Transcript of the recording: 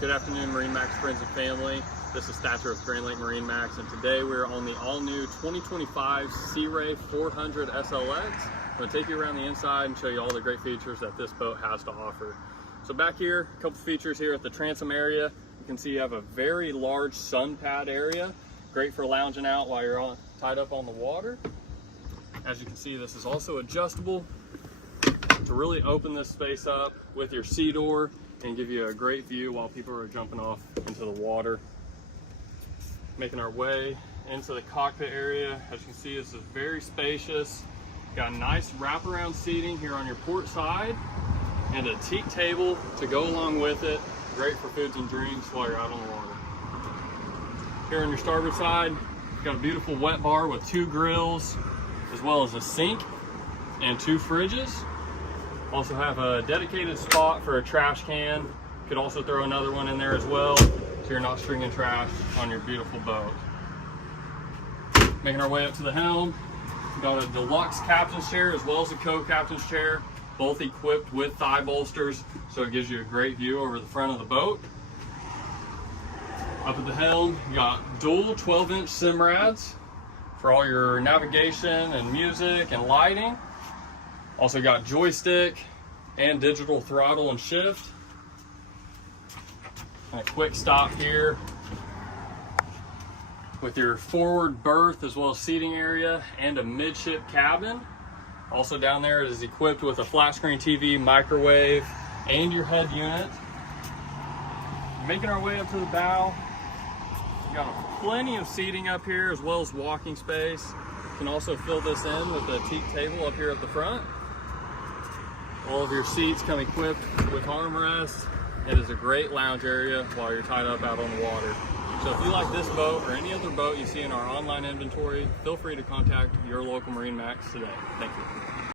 Good afternoon, MarineMax friends and family. This is Thatcher with Grand Lake MarineMax, and today we're on the all-new 2025 Sea Ray 400 SLX. I'm going to take you around the inside and show you all the great features that this boat has to offer. So back here, a couple features here at the transom area. You can see you have a very large sun pad area, great for lounging out while you're tied up on the water. As you can see, this is also adjustable to really open this space up with your sea door and give you a great view while people are jumping off into the water. Making our way into the cockpit area. As you can see, this is very spacious. Got nice wraparound seating here on your port side and a teak table to go along with it. Great for foods and drinks while you're out on the water. Here on your starboard side, you've got a beautiful wet bar with 2 grills, as well as a sink and 2 fridges. Also have a dedicated spot for a trash can. You could also throw another one in there as well, so you're not stringing trash on your beautiful boat. Making our way up to the helm. We've got a deluxe captain's chair as well as a co-captain's chair, both equipped with thigh bolsters, so it gives you a great view over the front of the boat. Up at the helm, you got dual 12-inch Simrads for all your navigation and music and lighting. Also got joystick and digital throttle and shift. And a quick stop here with your forward berth as well as seating area and a midship cabin. Also down there it is equipped with a flat screen TV, microwave, and your head unit. Making our way up to the bow. You got plenty of seating up here as well as walking space. You can also fill this in with a teak table up here at the front. All of your seats come equipped with armrests. It is a great lounge area while you're tied up out on the water. So if you like this boat or any other boat you see in our online inventory, feel free to contact your local MarineMax today. Thank you.